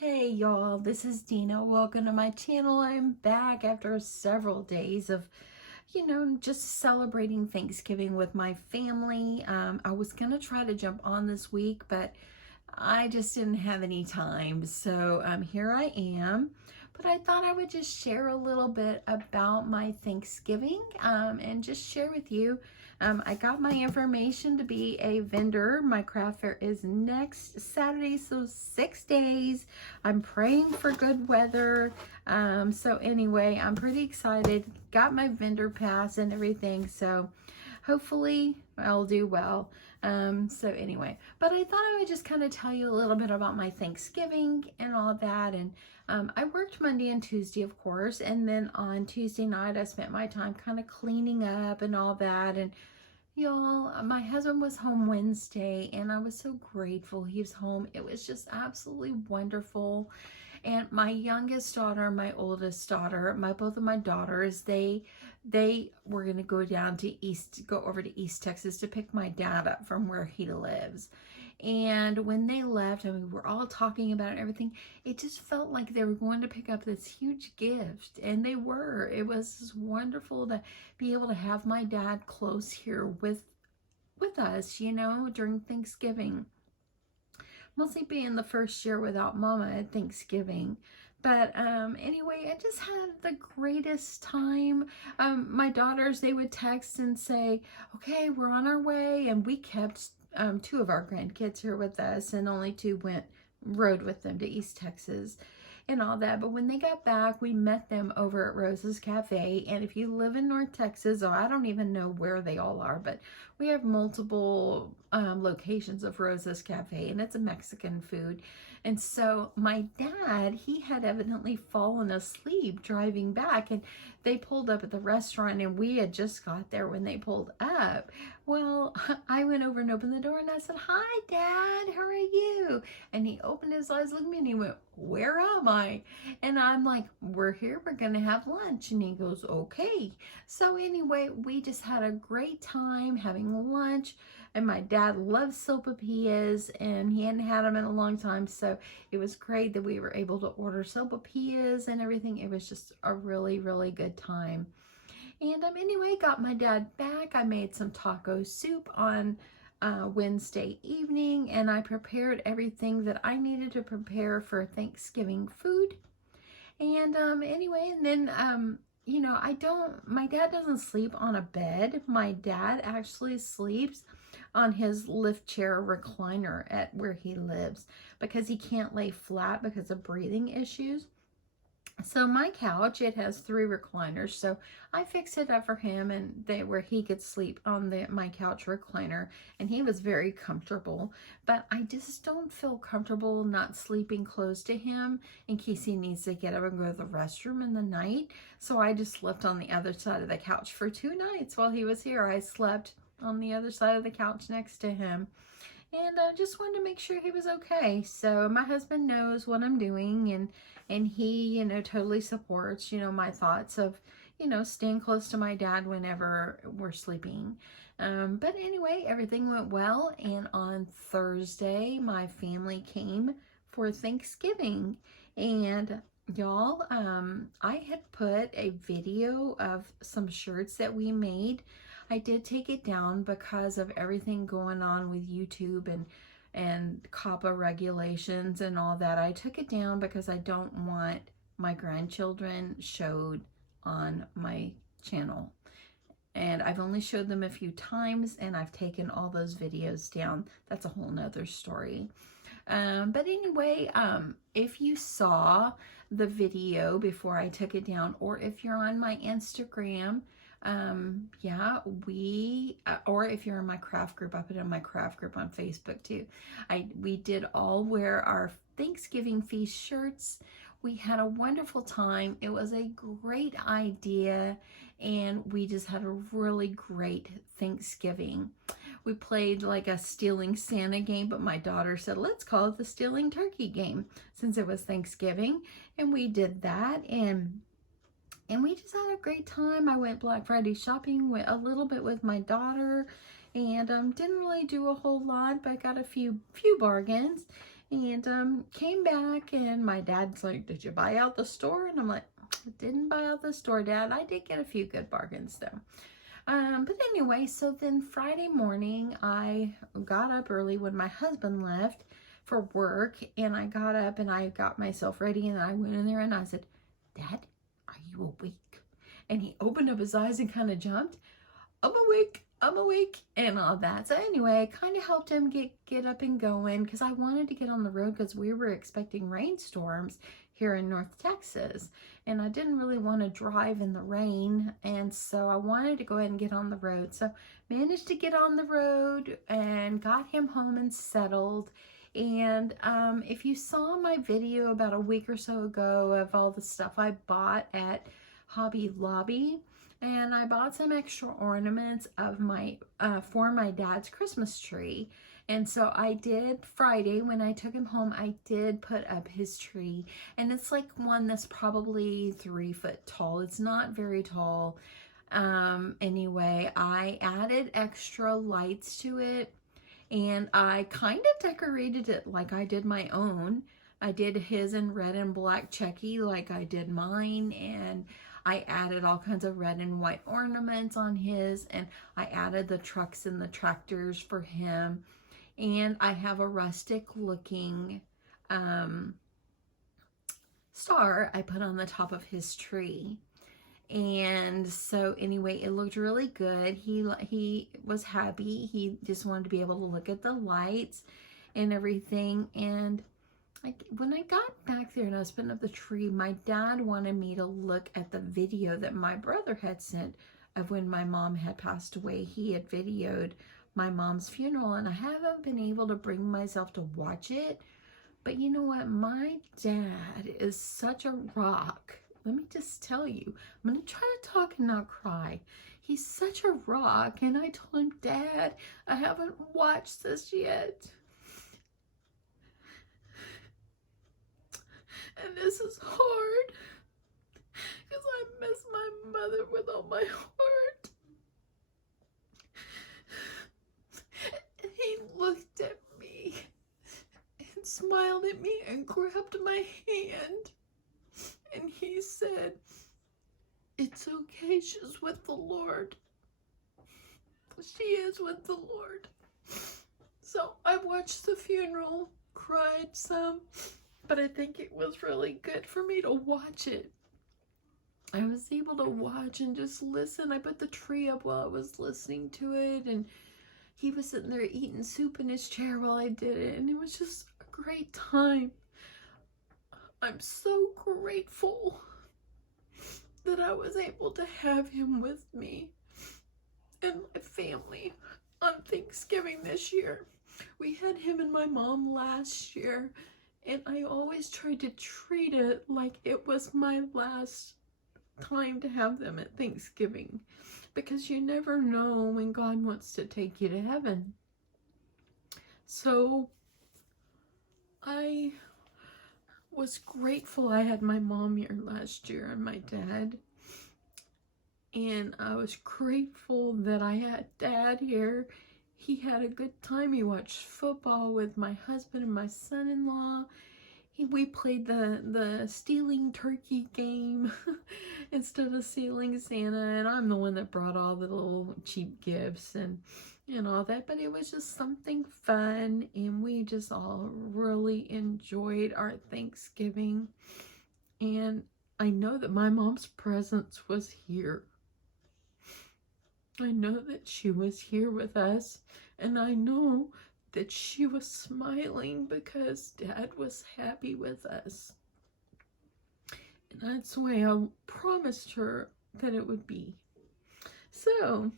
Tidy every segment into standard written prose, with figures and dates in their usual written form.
Hey y'all, this is Dina. Welcome to my channel. I'm back after several days of, just celebrating Thanksgiving with my family. I was going to try to jump on this week, but I just didn't have any time. So here I am. But I thought I would just share a little bit about my Thanksgiving and just share with you. I got my information to be a vendor. My craft fair is next Saturday, so 6 days. I'm praying for good weather. So anyway, I'm pretty excited. Got my vendor pass and everything. So hopefully I'll do well. So anyway, but I thought I would just kind of tell you a little bit about my Thanksgiving and all of that. And I worked Monday and Tuesday, of course, and then on Tuesday night I spent my time kind of cleaning up and all that. And y'all, my husband was home Wednesday and I was so grateful he was home. It was just absolutely wonderful. And my youngest daughter, my oldest daughter, both of my daughters, they were going to go over to East Texas to pick my dad up from where he lives. And when they left, I mean, we're all talking about it and everything. It just felt like they were going to pick up this huge gift, and they were. It was wonderful to be able to have my dad close here with us, during Thanksgiving. Mostly being the first year without Mama at Thanksgiving. But anyway, I just had the greatest time. My daughters, they would text and say, okay, we're on our way. And we kept two of our grandkids here with us, and only two rode with them to East Texas and all that. But when they got back, we met them over at Rosa's Cafe. And if you live in North Texas, or I don't even know where they all are, but we have multiple locations of Rosa's Cafe, and it's a Mexican food. And so my dad, he had evidently fallen asleep driving back, and they pulled up at the restaurant, and we had just got there when they pulled up. Well, I went over and opened the door, and I said, "Hi, Dad, how are you?" And he opened his eyes, looked at me, and he went, "Where am I?" And I'm like, "We're here, we're gonna have lunch." And he goes, "Okay." So anyway, we just had a great time having lunch. And my dad loves sopapillas, and he hadn't had them in a long time, so it was great that we were able to order sopapillas and everything. It was just a really, really good time. And anyway, got my dad back. I made some taco soup on Wednesday evening, and I prepared everything that I needed to prepare for Thanksgiving food. And anyway, and then my dad doesn't sleep on a bed. My dad actually sleeps on his lift chair recliner at where he lives because he can't lay flat because of breathing issues. So my couch, it has 3 recliners, so I fixed it up for him, and where he could sleep on my couch recliner, and he was very comfortable. But I just don't feel comfortable not sleeping close to him in case he needs to get up and go to the restroom in the night. So I just slept on the other side of the couch for 2 nights while he was here. I slept on the other side of the couch next to him. And I just wanted to make sure he was okay. So my husband knows what I'm doing, and he, totally supports, my thoughts of, staying close to my dad whenever we're sleeping. But anyway, everything went well. And on Thursday, my family came for Thanksgiving. And y'all, I had put a video of some shirts that we made. I did take it down because of everything going on with YouTube and COPPA regulations and all that. I took it down because I don't want my grandchildren showed on my channel. And I've only showed them a few times, and I've taken all those videos down. That's a whole nother story. But anyway, if you saw the video before I took it down, or if you're on my Instagram, or if you're in my craft group, I put it in my craft group on Facebook too. We did all wear our Thanksgiving feast shirts. We had a wonderful time. It was a great idea, and we just had a really great Thanksgiving. We played like a stealing Santa game, but my daughter said, let's call it the stealing turkey game since it was Thanksgiving. And we did that, and we just had a great time. I went Black Friday shopping a little bit with my daughter, and didn't really do a whole lot, but got a few bargains. And came back, and my dad's like, did you buy out the store? And I'm like, I didn't buy out the store, Dad. I did get a few good bargains though. But anyway, so then Friday morning, I got up early when my husband left for work, and I got up and I got myself ready, and I went in there and I said, Dad, are you awake? And he opened up his eyes and kind of jumped. I'm awake, and all that. So anyway, I kind of helped him get up and going because I wanted to get on the road because we were expecting rainstorms here in North Texas, and I didn't really want to drive in the rain, and so I wanted to go ahead and get on the road. So managed to get on the road and got him home and settled. And if you saw my video about a week or so ago of all the stuff I bought at Hobby Lobby, and I bought some extra ornaments of my for my dad's Christmas tree. And so I did Friday when I took him home, I did put up his tree, and it's like one that's probably 3 foot tall. It's not very tall. Anyway, I added extra lights to it, and I kind of decorated it like I did my own. I did his in red and black checky like I did mine, and I added all kinds of red and white ornaments on his, and I added the trucks and the tractors for him. And I have a rustic looking star I put on the top of his tree. And so anyway, it looked really good. He was happy. He just wanted to be able to look at the lights and everything. And when I got back there and I was putting up the tree, my dad wanted me to look at the video that my brother had sent of when my mom had passed away. He had videoed my mom's funeral, and I haven't been able to bring myself to watch it. But you know what? My dad is such a rock. Let me just tell you, I'm going to try to talk and not cry. He's such a rock, and I told him, Dad, I haven't watched this yet. And this is hard because I miss my mother with all my heart. And he looked at me and smiled at me and grabbed my hand. And he said, it's okay, she's with the Lord. She is with the Lord. So I watched the funeral, cried some, but I think it was really good for me to watch it. I was able to watch and just listen. I put the tree up while I was listening to it, and he was sitting there eating soup in his chair while I did it, and it was just a great time. I'm so grateful that I was able to have him with me and my family on Thanksgiving this year. We had him and my mom last year, and I always tried to treat it like it was my last time to have them at Thanksgiving, because you never know when God wants to take you to heaven. So I was grateful I had my mom here last year and my dad. And I was grateful that I had Dad here. He had a good time. He watched football with my husband and my son-in-law. We played the stealing turkey game instead of stealing Santa. And I'm the one that brought all the little cheap gifts and all that. But it was just something fun. And we just all really enjoyed our Thanksgiving. And I know that my mom's presence was here. I know that she was here with us, and I know that she was smiling because Dad was happy with us. And that's the way I promised her that it would be. So,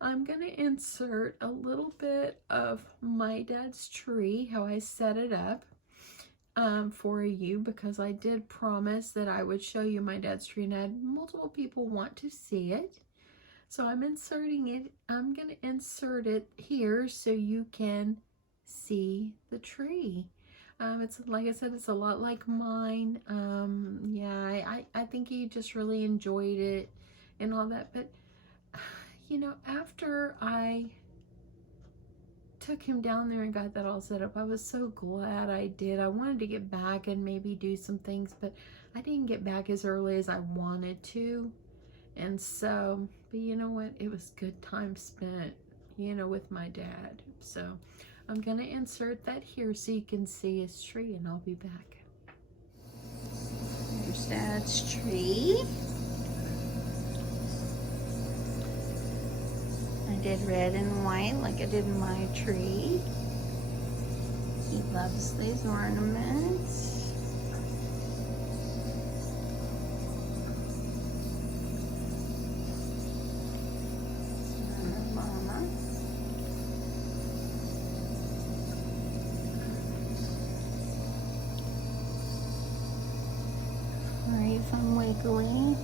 I'm going to insert a little bit of my dad's tree, how I set it up for you, because I did promise that I would show you my dad's tree, and I had multiple people want to see it. So I'm inserting it. I'm going to insert it here so you can see the tree. It's like I said, it's a lot like mine. Yeah, I think he just really enjoyed it and all that. But, you know, after I took him down there and got that all set up. I was so glad I did. I wanted to get back and maybe do some things, but I didn't get back as early as I wanted to. And so, but you know what? It was good time spent, you know, with my dad. So I'm going to insert that here so you can see his tree, and I'll be back. There's Dad's tree. I did red and white like I did my tree. He loves these ornaments. Mama. Sorry if I'm wiggly.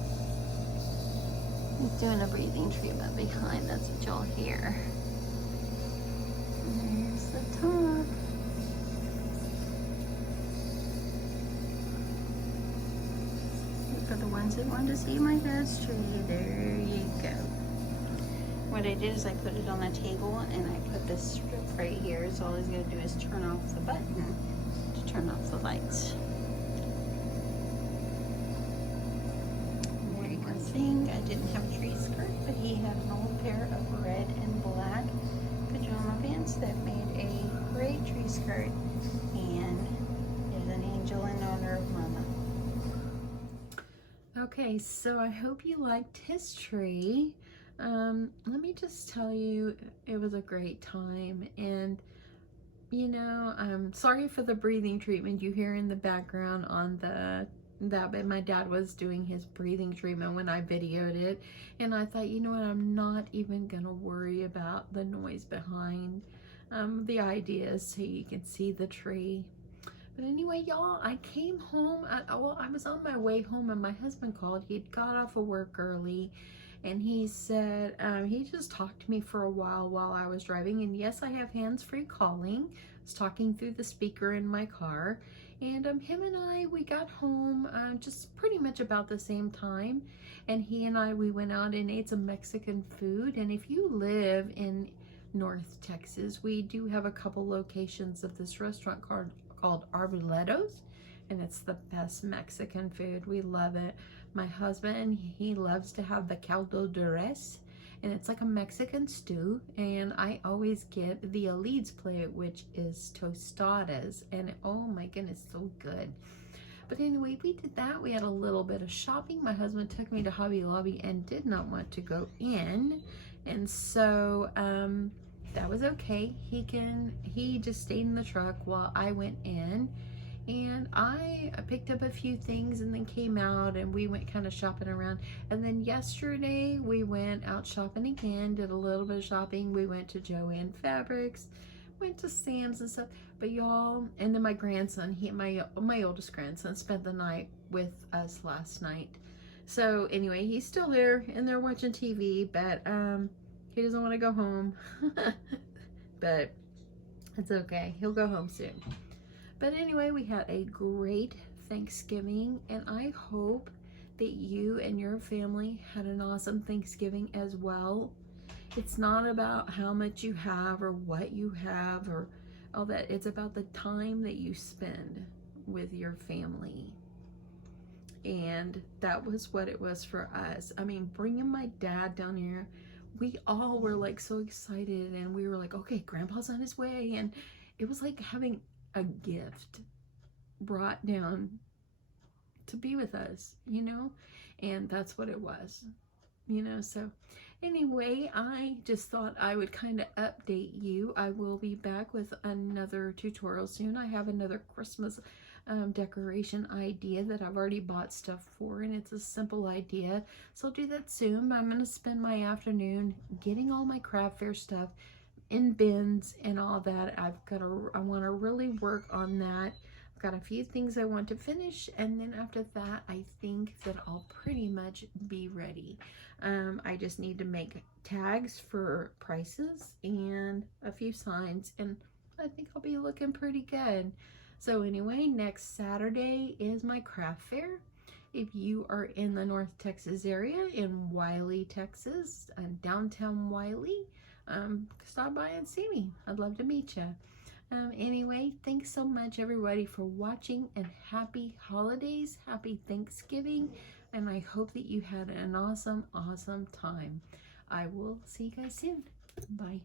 He's doing a breathing treatment behind, that's what y'all hear. And there's the top. For the ones that want to see my dad's tree, there you go. What I did is I put it on the table and I put this strip right here, so all he's gonna do is turn off the button to turn off the lights. Thing. I didn't have a tree skirt, but he had an old pair of red and black pajama pants that made a great tree skirt, and there's an angel in honor of Mama. Okay, so I hope you liked his tree. Let me just tell you, it was a great time, and you know, I'm sorry for the breathing treatment you hear in the background on but my dad was doing his breathing treatment when I videoed it, and I thought, you know what, I'm not even gonna worry about the noise behind the idea so you can see the tree. But anyway, y'all, I came home. I was on my way home and my husband called. He'd got off of work early, and he said he just talked to me for a while I was driving. And yes, I have hands-free calling. I was talking through the speaker in my car. And him and I, we got home just pretty much about the same time. And he and I, we went out and ate some Mexican food. And if you live in North Texas, we do have a couple locations of this restaurant called Arboletos. And it's the best Mexican food. We love it. My husband, he loves to have the caldo de res. And it's like a Mexican stew, and I always get the Elides plate, which is tostadas, and oh my goodness, so good. But anyway, we did that. We had a little bit of shopping. My husband took me to Hobby Lobby and did not want to go in, and so that was okay. He just stayed in the truck while I went in. And I picked up a few things and then came out, and we went kind of shopping around. And then yesterday we went out shopping again, did a little bit of shopping. We went to Joann Fabrics, went to Sam's and stuff. But y'all, and then my grandson, my oldest grandson, spent the night with us last night. So anyway, he's still there and they're watching TV, but he doesn't want to go home. But it's okay. He'll go home soon. But anyway, we had a great Thanksgiving, and I hope that you and your family had an awesome Thanksgiving as well. It's not about how much you have or what you have or all that. It's about the time that you spend with your family. And that was what it was for us. I mean, bringing my dad down here, we all were like so excited, and we were like, okay, Grandpa's on his way. And it was like having a gift brought down to be with us, you know, and that's what it was, you know. So anyway, I just thought I would kind of update you. I will be back with another tutorial soon. I have another Christmas decoration idea that I've already bought stuff for, and it's a simple idea, so I'll do that soon. I'm going to spend my afternoon getting all my craft fair stuff in bins and all that. I want to really work on that. I've got a few things I want to finish, and then after that I think that I'll pretty much be ready. I just need to make tags for prices and a few signs, and I think I'll be looking pretty good. So anyway, next Saturday is my craft fair. If you are in the North Texas area, in Wylie, Texas, downtown Wylie, stop by and see me. I'd love to meet you. Anyway, thanks so much everybody for watching, and happy holidays, happy Thanksgiving, and I hope that you had an awesome time. I will see you guys soon. Bye.